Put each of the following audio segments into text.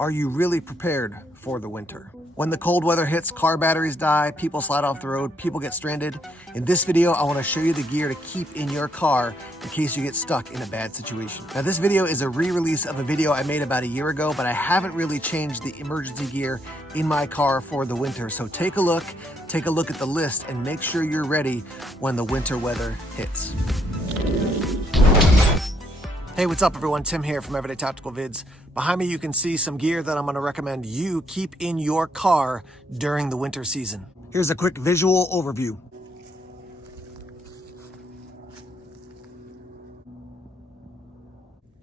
Are you really prepared for the winter? When the cold weather hits, car batteries die, people slide off the road, people get stranded. In this video, I want to show you the gear to keep in your car in case you get stuck in a bad situation. Now, this video is a re-release of a video I made about a year ago, but I haven't really changed the emergency gear in my car for the winter. So take a look at the list and make sure you're ready when the winter weather hits. Hey, what's up everyone? Tim here from Everyday Tactical Vids. Behind me you can see some gear that I'm going to recommend you keep in your car during the winter season. Here's a quick visual overview.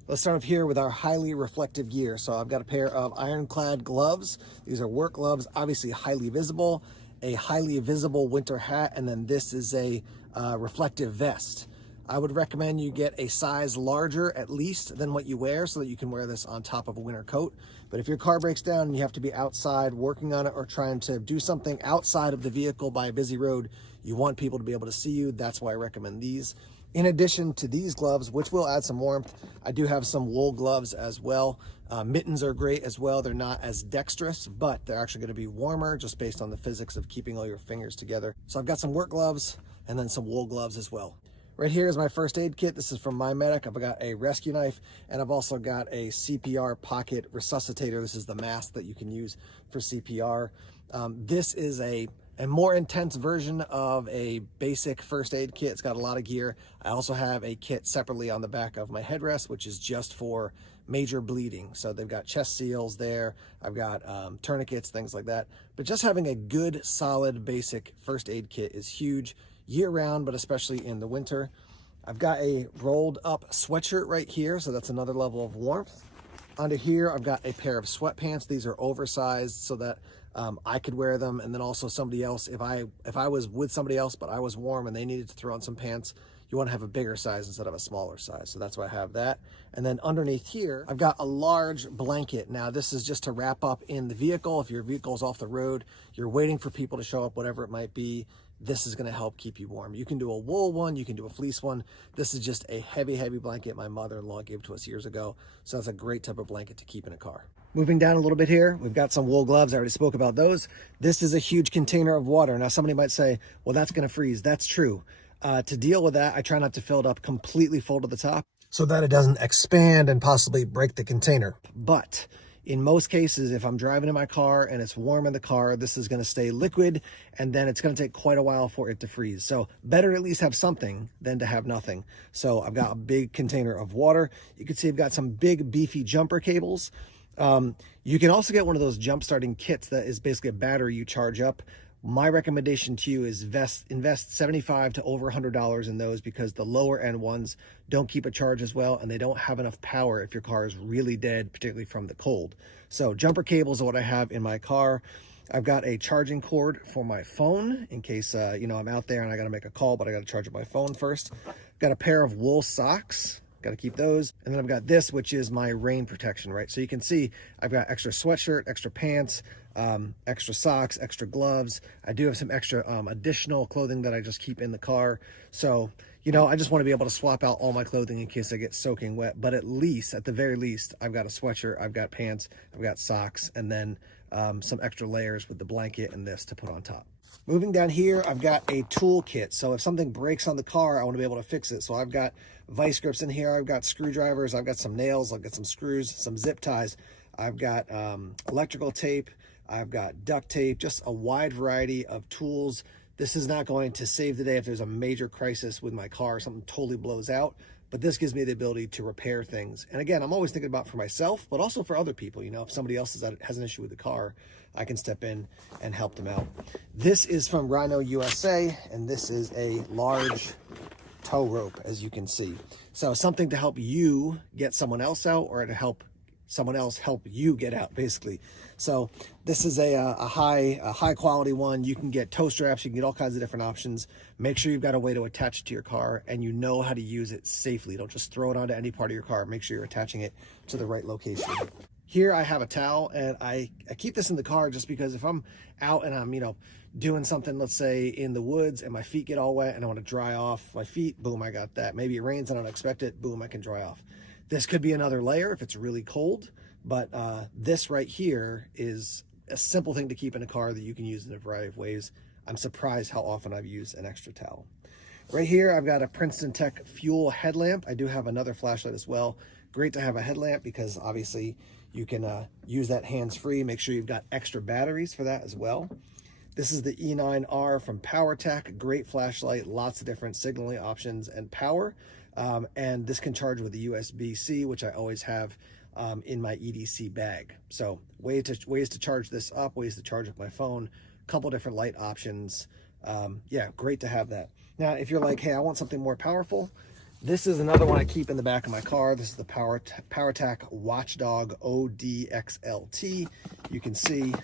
Let's start off here with our highly reflective gear. So I've got a pair of ironclad gloves. These are work gloves, obviously highly visible, a highly visible winter hat, and then this is a reflective vest. I would recommend you get a size larger at least than what you wear so that you can wear this on top of a winter coat. But if your car breaks down and you have to be outside working on it or trying to do something outside of the vehicle by a busy road, you want people to be able to see you. That's why I recommend these. In addition to these gloves, which will add some warmth, I do have some wool gloves as well. Mittens are great as well. They're not as dexterous, but they're actually going to be warmer just based on the physics of keeping all your fingers together. So I've got some work gloves and then some wool gloves as well. Right here is my first aid kit. This is from My Medic. I've got a rescue knife, and I've also got a CPR pocket resuscitator. This is the mask that you can use for CPR. This is a more intense version of a basic first aid kit. It's got a lot of gear. I also have a kit separately on the back of my headrest, which is just for major bleeding. So they've got chest seals there. I've got tourniquets, things like that. But just having a good, solid, basic first aid kit is huge year-round, but especially in the winter. I've got a rolled up sweatshirt right here, so that's another level of warmth. Under here, I've got a pair of sweatpants. These are oversized so that I could wear them, and then also somebody else, if I was with somebody else but I was warm and they needed to throw on some pants, you want to have a bigger size instead of a smaller size. So that's why I have that. And then underneath here, I've got a large blanket. Now this is just to wrap up in the vehicle. If your vehicle's off the road, you're waiting for people to show up, whatever it might be, this is going to help keep you warm. You can do a wool one, you can do a fleece one. This is just a heavy, heavy blanket my mother-in-law gave to us years ago. So that's a great type of blanket to keep in a car. Moving down a little bit here, we've got some wool gloves. I already spoke about those. This is a huge container of water. Now somebody might say, well, that's going to freeze. That's true. To deal with that, I try not to fill it up completely full to the top so that it doesn't expand and possibly break the container. But in most cases, if I'm driving in my car and it's warm in the car, this is going to stay liquid, and then it's going to take quite a while for it to freeze. So better to at least have something than to have nothing. So I've got a big container of water. You can see I've got some big beefy jumper cables. You can also get one of those jump starting kits that is basically a battery you charge up. My recommendation to you is invest $75 to over $100 in those, because the lower end ones don't keep a charge as well, and they don't have enough power if your car is really dead, particularly from the cold. So jumper cables are what I have in my car. I've got a charging cord for my phone in case I'm out there and I got to make a call, but I got to charge up my phone first. Got a pair of wool socks. Got to keep those. And then I've got this, which is my rain protection, right? So you can see I've got extra sweatshirt, extra pants, extra socks, extra gloves. I do have some extra additional clothing that I just keep in the car. So, I just want to be able to swap out all my clothing in case I get soaking wet. But at the very least, I've got a sweatshirt, I've got pants, I've got socks, and then some extra layers with the blanket and this to put on top. Moving down here, I've got a tool kit. So if something breaks on the car, I want to be able to fix it. So I've got vice grips in here. I've got screwdrivers. I've got some nails. I've got some screws, some zip ties. I've got electrical tape. I've got duct tape, just a wide variety of tools. This is not going to save the day if there's a major crisis with my car, something totally blows out. But this gives me the ability to repair things. And again, I'm always thinking about for myself, but also for other people. If somebody else has an issue with the car, I can step in and help them out. This is from Rhino USA, and this is a large tow rope, as you can see. So something to help you get someone else out, or to help someone else help you get out, basically. So this is a high quality one. You can get tow straps, you can get all kinds of different options. Make sure you've got a way to attach it to your car and you know how to use it safely. Don't just throw it onto any part of your car. Make sure you're attaching it to the right location. Here I have a towel, and I keep this in the car just because if I'm out and I'm, doing something, let's say in the woods, and my feet get all wet and I want to dry off my feet, boom, I got that. Maybe it rains and I don't expect it, boom, I can dry off. This could be another layer if it's really cold, But this right here is a simple thing to keep in a car that you can use in a variety of ways. I'm surprised how often I've used an extra towel. Right here, I've got a Princeton Tech fuel headlamp. I do have another flashlight as well. Great to have a headlamp because obviously you can use that hands-free. Make sure you've got extra batteries for that as well. This is the E9R from PowerTech. Great flashlight, lots of different signaling options and power. And this can charge with a USB-C, which I always have in my EDC bag. So ways to charge this up, ways to charge with my phone, couple different light options. Yeah, great to have that. Now, if you're like, hey, I want something more powerful, this is another one I keep in the back of my car. This is the PowerTech Watchdog ODXLT. You can see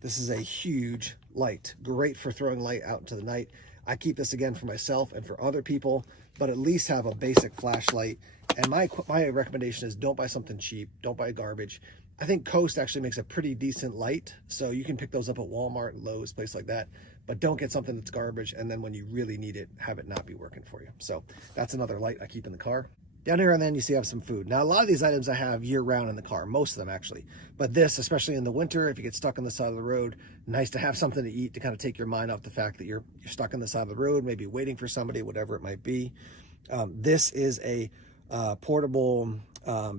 this is a huge light, great for throwing light out into the night. I keep this again for myself and for other people, but at least have a basic flashlight. And my recommendation is don't buy something cheap, don't buy garbage. I think Costa actually makes a pretty decent light, so you can pick those up at Walmart, Lowe's, place like that. But don't get something that's garbage, and then when you really need it, have it not be working for you. So that's another light I keep in the car. Down here, and then you see I have some food. Now, a lot of these items I have year-round in the car, most of them actually. But this, especially in the winter, if you get stuck on the side of the road, nice to have something to eat to kind of take your mind off the fact that you're stuck on the side of the road, maybe waiting for somebody, whatever it might be. This is a portable,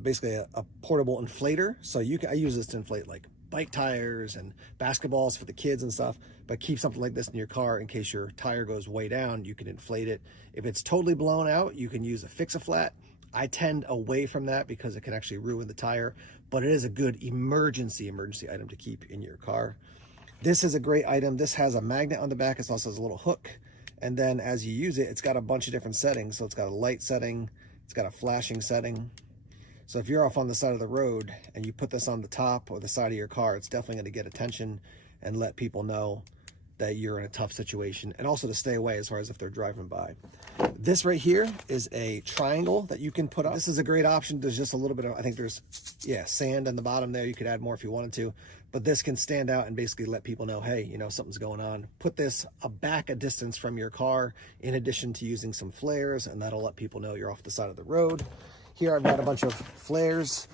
basically a portable inflator. So I use this to inflate like bike tires and basketballs for the kids and stuff, but keep something like this in your car in case your tire goes way down. You can inflate it. If it's totally blown out, you can use a fix-a-flat. I tend away from that because it can actually ruin the tire, but it is a good emergency item to keep in your car. This is a great item. This has a magnet on the back. It also has a little hook. And then as you use it, it's got a bunch of different settings. So it's got a light setting, it's got a flashing setting. So if you're off on the side of the road and you put this on the top or the side of your car, it's definitely going to get attention and let people know that you're in a tough situation, and also to stay away as far as if they're driving by. This right here is a triangle that you can put up. This is a great option. There's just a little bit of, I think there's, sand on the bottom there. You could add more if you wanted to, but this can stand out and basically let people know, hey, something's going on. Put this back a distance from your car in addition to using some flares, and that'll let people know you're off the side of the road. Here I've got a bunch of flares.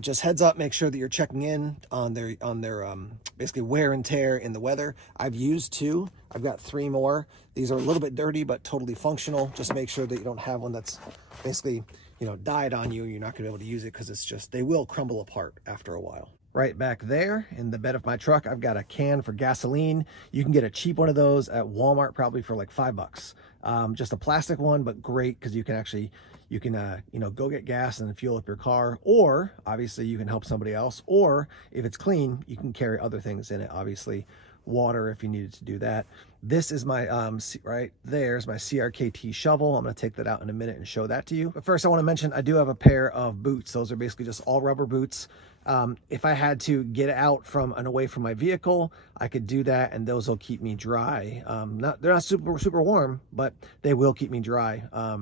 Just heads up, make sure that you're checking in on their basically wear and tear in the weather. I've used 2. I've got 3 more. These are a little bit dirty, but totally functional. Just make sure that you don't have one that's basically, died on you. You're not gonna be able to use it because it's just, they will crumble apart after a while. Right back there in the bed of my truck, I've got a can for gasoline. You can get a cheap one of those at Walmart, probably for like $5. Just a plastic one, but great because you can actually, go get gas and fuel up your car, or obviously you can help somebody else, or if it's clean, you can carry other things in it, obviously water if you needed to do that. This is my, right there's my CRKT shovel. I'm gonna take that out in a minute and show that to you. But first I wanna mention, I do have a pair of boots. Those are basically just all rubber boots. If I had to get out from and away from my vehicle, I could do that, and those will keep me dry. They're not super warm, but they will keep me dry,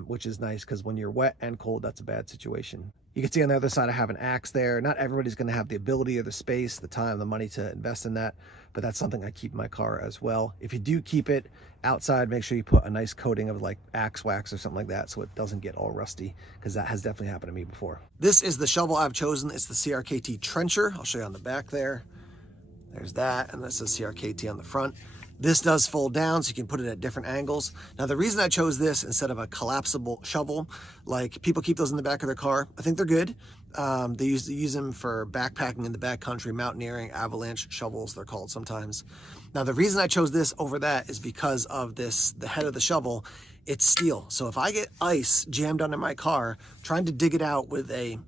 which is nice because when you're wet and cold, that's a bad situation. You can see on the other side, I have an axe there. Not everybody's going to have the ability or the space, the time, the money to invest in that, but that's something I keep in my car as well. If you do keep it outside, make sure you put a nice coating of like axe wax or something like that so it doesn't get all rusty, because that has definitely happened to me before. This is the shovel I've chosen. It's the CRKT Trencher. I'll show you on the back there. There's that, and this is CRKT on the front. This does fold down, so you can put it at different angles. Now, the reason I chose this instead of a collapsible shovel, like people keep those in the back of their car, I think they're good. They use them for backpacking in the backcountry, mountaineering, avalanche shovels, they're called sometimes. Now, the reason I chose this over that is because of this, the head of the shovel, it's steel. So if I get ice jammed under my car, trying to dig it out with an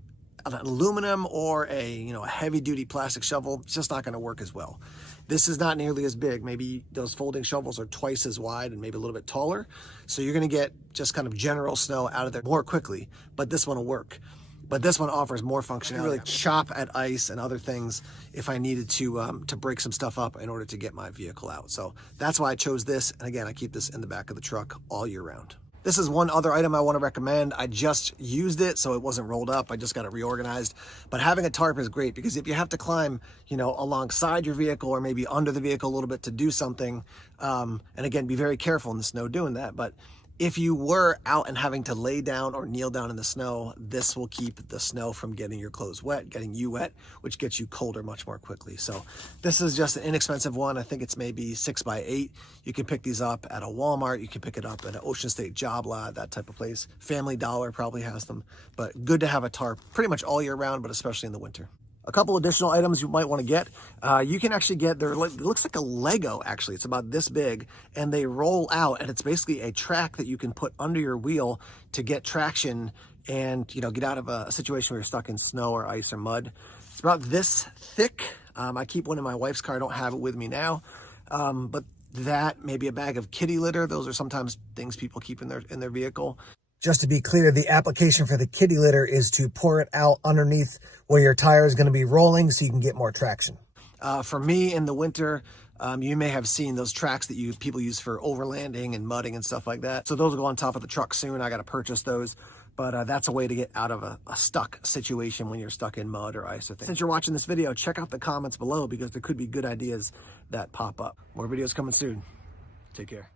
aluminum or a heavy duty plastic shovel, it's just not going to work as well. This is not nearly as big. Maybe those folding shovels are twice as wide and maybe a little bit taller. So you're going to get just kind of general snow out of there more quickly, but this one will work. But this one offers more functionality. I can really chop at ice and other things if I needed to break some stuff up in order to get my vehicle out. So that's why I chose this. And again, I keep this in the back of the truck all year round. This is one other item I want to recommend. I just used it, so it wasn't rolled up. I just got it reorganized. But having a tarp is great, because if you have to climb, alongside your vehicle or maybe under the vehicle a little bit to do something, and again, be very careful in the snow doing that, but If you were out and having to lay down or kneel down in the snow, this will keep the snow from getting your clothes wet, getting you wet, which gets you colder much more quickly. So this is just an inexpensive one. I think it's maybe 6 by 8. You can pick these up at a Walmart. You can pick it up at an Ocean State Job Lot, that type of place. Family Dollar probably has them, but good to have a tarp pretty much all year round, but especially in the winter. A couple additional items you might want to get. You can actually get, it looks like a Lego actually. It's about this big and they roll out, and it's basically a track that you can put under your wheel to get traction and, get out of a situation where you're stuck in snow or ice or mud. It's about this thick. I keep one in my wife's car. I don't have it with me now. But that, maybe a bag of kitty litter. Those are sometimes things people keep in their vehicle. Just to be clear, the application for the kitty litter is to pour it out underneath where your tire is going to be rolling so you can get more traction. For me in the winter, you may have seen those tracks that people use for overlanding and mudding and stuff like that. So those will go on top of the truck soon. I got to purchase those. But that's a way to get out of a stuck situation when you're stuck in mud or ice or things. Since you're watching this video, check out the comments below because there could be good ideas that pop up. More videos coming soon. Take care.